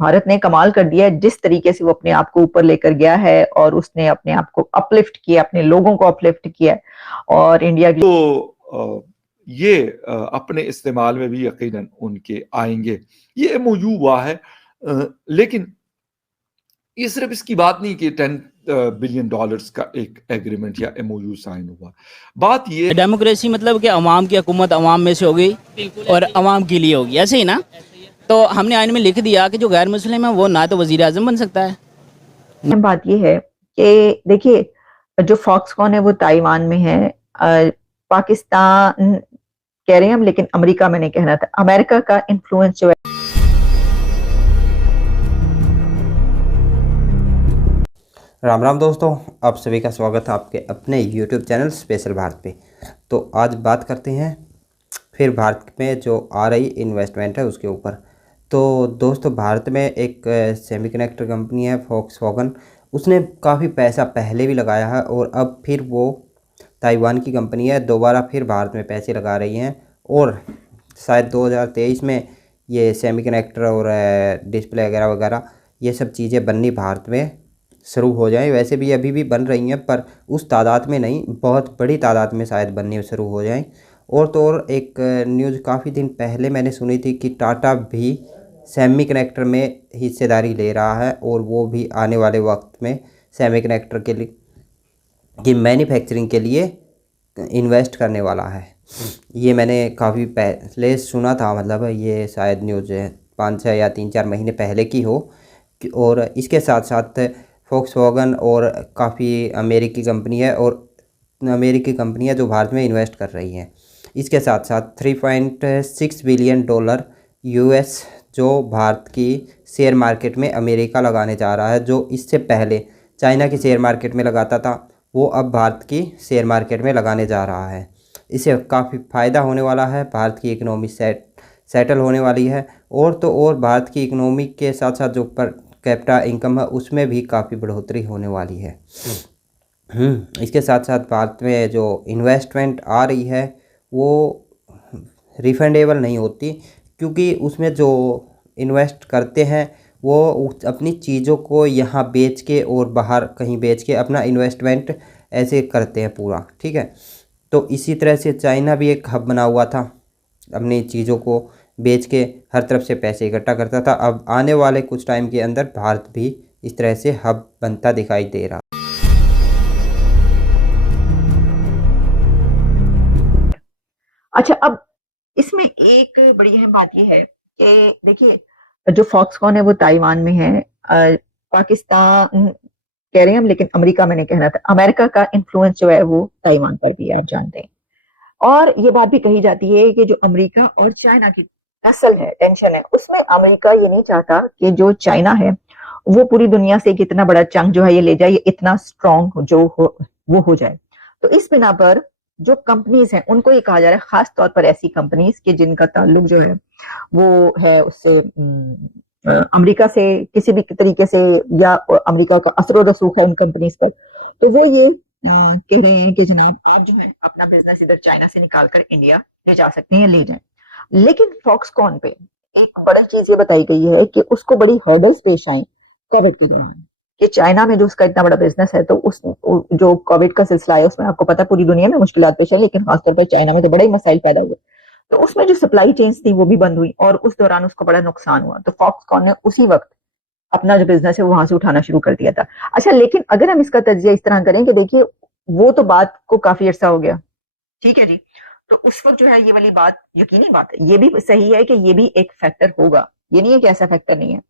भारत ने कमाल कर दिया है जिस तरीके से वो अपने आप को ऊपर लेकर गया है और उसने अपने आप को अपलिफ्ट किया, अपने लोगों को अपलिफ्ट किया है। और इंडिया की ये अपने इस्तेमाल में भी यकीनन उनके आएंगे। ये एमओयू हुआ है, लेकिन ये सिर्फ इसकी बात नहीं कि $10 बिलियन का एक एग्रीमेंट या एमओयू साइन हुआ। बात ये डेमोक्रेसी मतलब कि अवाम की हुकूमत अवाम में से होगी और अवाम के लिए होगी, ऐसे ही ना। तो हमने आइन में लिख दिया कि जो गैर मुस्लिम है वो ना तो वजीर आजम बन सकता है। बात ये है कि देखिए, जो फॉक्सकॉन है वो ताइवान में है, पाकिस्तान कह रहे हैं हम, लेकिन अमेरिका में नहीं कहना था। अमेरिका का इन्फ्लुएंस जो है। राम राम दोस्तों, आप सभी का स्वागत है आपके अपने YouTube चैनल स्पेशल भारत पे। तो आज बात करते हैं फिर भारत में जो आ रही इन्वेस्टमेंट है उसके ऊपर। तो दोस्तों, भारत में एक सेमीकंडक्टर कंपनी है फॉक्सवैगन, उसने काफ़ी पैसा पहले भी लगाया है और अब फिर वो ताइवान की कंपनी है, दोबारा फिर भारत में पैसे लगा रही हैं और शायद 2023 में ये सेमीकंडक्टर और डिस्प्ले वगैरह वगैरह ये सब चीज़ें बननी भारत में शुरू हो जाएं। वैसे भी अभी भी बन रही हैं पर उस तादाद में नहीं, बहुत बड़ी तादाद में शायद बननी शुरू हो जाएं। और तो और एक न्यूज़ काफ़ी दिन पहले मैंने सुनी थी कि टाटा भी सेमीकंडक्टर में हिस्सेदारी ले रहा है और वो भी आने वाले वक्त में सेमीकंडक्टर के लिए की मैन्युफैक्चरिंग के लिए इन्वेस्ट करने वाला है। ये मैंने काफ़ी पहले सुना था, मतलब ये शायद न्यूज़ 5-6 या 3-4 महीने पहले की हो। और इसके साथ साथ फॉक्सवैगन और काफ़ी अमेरिकी कंपनी है और अमेरिकी कंपनियां जो भारत में इन्वेस्ट कर रही हैं। इसके साथ साथ $3.6 बिलियन यूएस जो भारत की शेयर मार्केट में अमेरिका लगाने जा रहा है। जो इससे पहले चाइना की शेयर मार्केट में लगाता था, वो अब भारत की शेयर मार्केट में लगाने जा रहा है। इससे काफ़ी फ़ायदा होने वाला है, भारत की इकनॉमी सेटल होने वाली है। और तो और भारत की इकनॉमी के साथ साथ जो पर कैपिटा इनकम है उसमें भी काफ़ी बढ़ोतरी होने वाली है। इसके साथ साथ भारत में जो इन्वेस्टमेंट आ रही है वो रिफंडेबल नहीं होती, क्योंकि उसमें जो इन्वेस्ट करते हैं वो अपनी चीज़ों को यहाँ बेच के और बाहर कहीं बेच के अपना इन्वेस्टमेंट ऐसे करते हैं पूरा, ठीक है। तो इसी तरह से चाइना भी एक हब बना हुआ था, अपनी चीज़ों को बेच के हर तरफ से पैसे इकट्ठा करता था। अब आने वाले कुछ टाइम के अंदर भारत भी इस तरह से हब बनता दिखाई दे रहा। अच्छा, अब इसमें एक बड़ी अहम बात यह है कि देखिए, जो फॉक्सकॉन है वो ताइवान में है, पाकिस्तान कह रहे हैं हम, लेकिन अमेरिका में नहीं कहना था। अमेरिका का इन्फ्लुएंस जो है वो ताइवान पर भी है, आप जानते हैं। और ये बात भी कही जाती है कि जो अमेरिका और चाइना की असल है टेंशन है, उसमें अमेरिका ये नहीं चाहता कि जो चाइना है वो पूरी दुनिया से एक इतना बड़ा चंक जो है ये ले जाए, ये इतना स्ट्रांग जो हो वो हो जाए। तो इस बिना पर जो कंपनीज हैं उनको ये कहा जा रहा है, खास तौर पर ऐसी कंपनीज के जिनका ताल्लुक जो है वो है उससे अमेरिका से किसी भी तरीके से, या अमेरिका का असर रसूख है उन कंपनीज पर। तो वो ये कह रहे हैं कि जनाब आप जो है अपना बिजनेस इधर चाइना से निकाल कर इंडिया ले जा सकते हैं, ले जाए। लेकिन फॉक्सकॉन पे एक बड़ा चीज ये बताई गई है कि उसको बड़ी हर्डल्स पेश आई कोविड के दौरान, कि चाइना में जो उसका इतना बड़ा बिजनेस है, तो उस जो कोविड का सिलसिला है उसमें आपको पता पूरी दुनिया में मुश्किल पेश है, लेकिन खासतौर पर चाइना में तो बड़े ही मसाइल पैदा हुए। तो उसमें जो सप्लाई चेन्स थी वो भी बंद हुई और उस दौरान उसको बड़ा नुकसान हुआ। तो फॉक्सकॉन ने उसी वक्त अपना जो बिजनेस है वो वहां से उठाना शुरू कर दिया था। अच्छा, लेकिन अगर हम इसका तज्जिया इस तरह करें कि देखिए वो तो बात को काफी अरसा हो गया, ठीक है जी, तो उस वक्त जो है ये वाली बात यकीनी बात है, ये भी सही है कि ये भी एक फैक्टर होगा, ये नहीं है कि ऐसा फैक्टर नहीं है।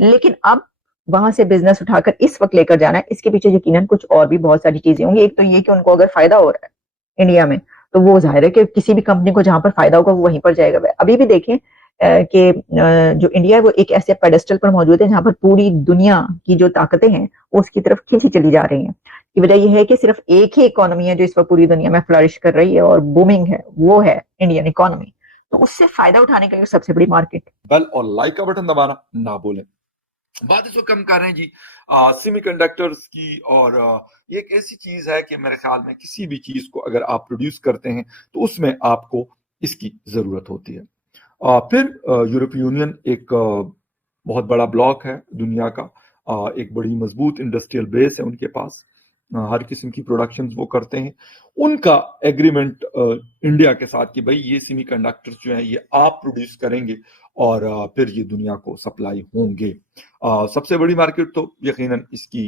लेकिन अब वहां से बिजनेस उठाकर इस वक्त लेकर जाना है, इसके पीछे यकीनन कुछ और भी बहुत सारी चीजें होंगी। एक तो ये कि उनको अगर फायदा हो रहा है इंडिया में, तो वो जाहिर है कि किसी भी कंपनी को जहां पर फायदा होगा वो वहीं पर जाएगा। अभी भी देखें कि जो इंडिया है वो एक ऐसे पेडेस्टल पर मौजूद है जहां पर पूरी दुनिया की जो ताकतें हैं वो उसकी तरफ खींची चली जा रही हैं। की वजह यह है कि सिर्फ एक ही इकोनॉमी है जो इस वक्त पूरी दुनिया में फ्लरिश कर रही है और बूमिंग है, वो है इंडियन इकोनॉमी। तो उससे फायदा उठाने के लिए सबसे बड़ी मार्केट। बेल और लाइक का बटन दबाना ना भूलें। बात इसको कम कर रहे हैं जी सेमीकंडक्टर्स की, और ये एक ऐसी चीज है कि मेरे ख्याल में किसी भी चीज को अगर आप प्रोड्यूस करते हैं तो उसमें आपको इसकी जरूरत होती है। फिर यूरोपीय यूनियन एक बहुत बड़ा ब्लॉक है दुनिया का, एक बड़ी मजबूत इंडस्ट्रियल बेस है उनके पास, हर किस्म की प्रोडक्शंस वो करते हैं। उनका एग्रीमेंट इंडिया के साथ कि भाई ये सेमीकंडक्टर्स जो हैं ये आप प्रोड्यूस करेंगे और फिर ये दुनिया को सप्लाई होंगे। सबसे बड़ी मार्केट तो यकीनन इसकी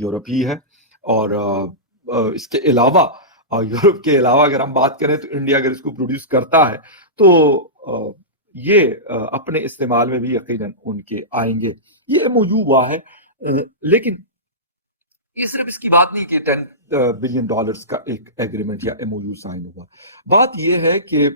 यूरोप ही है, और इसके अलावा यूरोप के अलावा अगर हम बात करें तो इंडिया अगर इसको प्रोड्यूस करता है तो ये अपने इस्तेमाल में भी यकीनन उनके आएंगे। ये एमओयू हुआ है, लेकिन ये सिर्फ इसकी बात नहीं कि $10 बिलियन का एक एग्रीमेंट या एमओयू साइन हुआ। बात ये है कि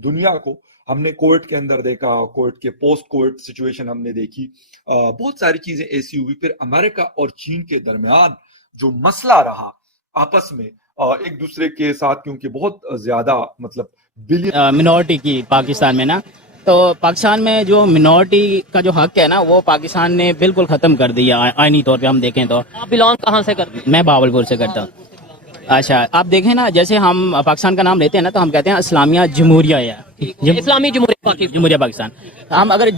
दुनिया को हमने कोर्ट के अंदर देखा, कोर्ट के पोस्ट कोर्ट सिचुएशन हमने देखी, बहुत सारी चीजें ऐसी हुई। फिर अमेरिका और चीन के दरमियान जो मसला रहा आपस में एक दूसरे के साथ, क्योंकि बहुत ज्यादा मतलब बिलियन मिनॉरिटी की पाकिस्तान में ना, तो पाकिस्तान में जो मिनॉरिटी का जो हक है ना वो पाकिस्तान ने बिल्कुल खत्म कर दिया आईनी तौर पे हम देखें तो। आप बिलोंग कहाँ से करते हैं? मैं बावलपुर से करता हूँ। अच्छा, आप देखें ना, जैसे हम पाकिस्तान का नाम लेते हैं ना तो हम कहते हैं इस्लामिया जमहूरिया या इस्लामी जमहूरिया पाकिस्तान। हम अगर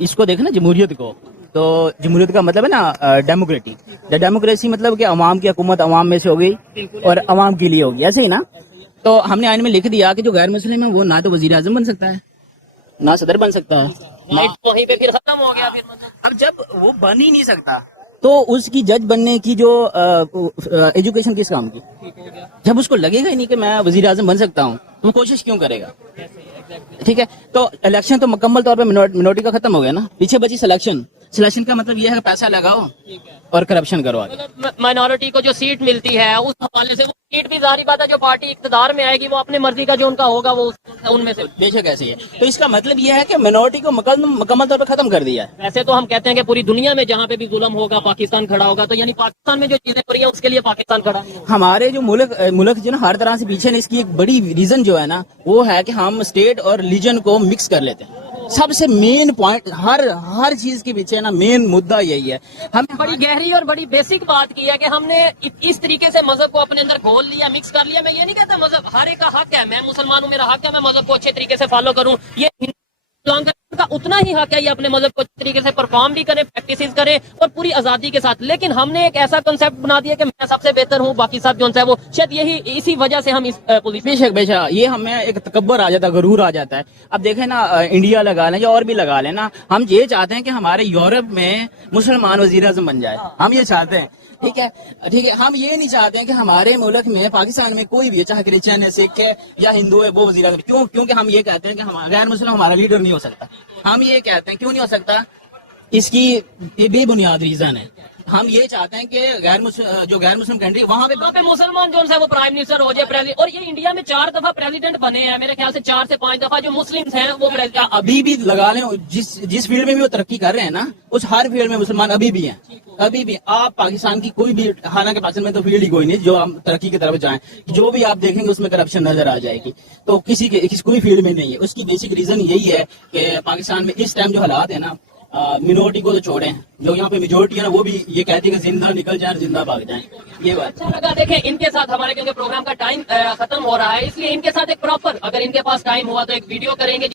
इसको देखें ना जमहूरियत को, तो जमहूरियत का मतलब है ना डेमोक्रेसी। डेमोक्रेसी मतलब कि अवाम की हुकूमत अवाम में से हो गई और अवाम के लिए होगी, ऐसे ही ना। तो हमने आइन में लिख दिया कि जो गैर मुस्लिम है वो ना तो वजीर आजम बन सकता है, ना सदर बन सकता है। वहीं पे फिर खत्म हो गया। फिर मतलब अब जब वो बन ही नहीं सकता तो उसकी जज बनने की जो एजुकेशन किस काम की? जब उसको लगेगा ही नहीं कि मैं वजीर आजम बन सकता हूँ तो वो कोशिश क्यों करेगा? ठीक है, तो इलेक्शन तो मुकम्मल तौर पे मिनोरिटी का खत्म हो गया ना, पीछे बची सिलेक्शन। सिलेक्शन का मतलब यह है कि पैसा लगाओ और करप्शन करो। माइनॉरिटी को जो सीट मिलती है उस हवाले से वो सीट भी जाहिर बात है जो पार्टी इक़्तिदार में आएगी वो अपने मर्जी का जो उनका होगा वो उनमें से बेशक ऐसे ही है। तो इसका मतलब यह है कि मिनोरिटी को मुकम्मल तौर पर खत्म कर दिया है। वैसे तो हम कहते हैं कि पूरी दुनिया में जहाँ पे भी जुल्म होगा पाकिस्तान खड़ा होगा, तो यानी पाकिस्तान में जो चीजें हो रही है उसके लिए पाकिस्तान खड़ा नहीं होगा। हमारे जो मुल्क जो ना हर तरह से पीछे, इसकी एक बड़ी रीजन जो है ना वो है कि हम स्टेट और रिलीजन को मिक्स कर लेते हैं। सबसे मेन पॉइंट हर चीज के पीछे ना मेन मुद्दा यही है। हमने बड़ी गहरी और बड़ी बेसिक बात की है कि हमने इस तरीके से मजहब को अपने अंदर घोल लिया, मिक्स कर लिया। मैं ये नहीं कहता मजहब हर एक का हक है, मैं मुसलमान हूँ, मेरा हक है मैं मजहब को अच्छे तरीके से फॉलो करूँ, ये का उतना ही हक है ये अपने मजहब को अच्छे तरीके से परफॉर्म भी करें, प्रैक्टिस करें और पूरी आजादी के साथ। लेकिन हमने एक ऐसा कंसेप्ट बना दिया कि मैं सबसे बेहतर हूँ, बाकी सब जो है वो शायद यही इसी वजह से हम इस बेशक ये हमें एक तकब्बर आ जाता है, गरूर आ जाता है। अब देखें ना, इंडिया लगा लें या और भी लगा लें ना, हम ये चाहते हैं कि हमारे यूरोप में मुसलमान वजीर आज़म बन जाए, हम ये चाहते हैं। ठीक है, हम ये नहीं चाहते हैं कि हमारे मुल्क में पाकिस्तान में कोई भी, चाहे क्रिश्चियन है, सिख है या हिंदू है, वो वजीर आज़म। क्यों? क्योंकि हम ये कहते हैं कि हमारा गैर मुस्लिम हमारा लीडर नहीं हो सकता। हम ये कहते हैं क्यों नहीं हो सकता, इसकी बेबुनियाद रीजन है। हम ये चाहते हैं कि गैर मुस्लिम कंट्री वहाँ पे मुसलमान जो है वो प्राइम मिनिस्टर हो जाए, प्रेसिडेंट। और ये इंडिया में 4 दफा प्रेसिडेंट बने हैं, मेरे ख्याल से 4 से 5 दफा जो मुस्लिम हैं वो प्रेसिडेंट अभी भी लगा लें। जिस फील्ड में भी वो तरक्की कर रहे हैं ना, उस हर फील्ड में मुसलमान अभी भी हैं, अभी भी। आप पाकिस्तान की कोई भी, हालांकि पाकिस्तान में तो फील्ड ही कोई नहीं जो हम तरक्की की तरफ जाएं, जो भी आप देखेंगे उसमें करप्शन नजर आ जाएगी। तो किसी कोई फील्ड में नहीं है। उसकी बेसिक रीजन यही है कि पाकिस्तान में इस टाइम जो हालात है ना, मिनोरिटी को तो छोड़ें, जो यहाँ पे मेजोरिटी है ना वो भी ये कहती है कि जिंदा निकल जाए, जिंदा भाग जाए। ये बात अच्छा लगा। देखें, इनके साथ हमारे क्योंकि प्रोग्राम का टाइम खत्म हो रहा है, इसलिए इनके साथ एक प्रॉपर, अगर इनके पास टाइम हुआ तो एक वीडियो करेंगे।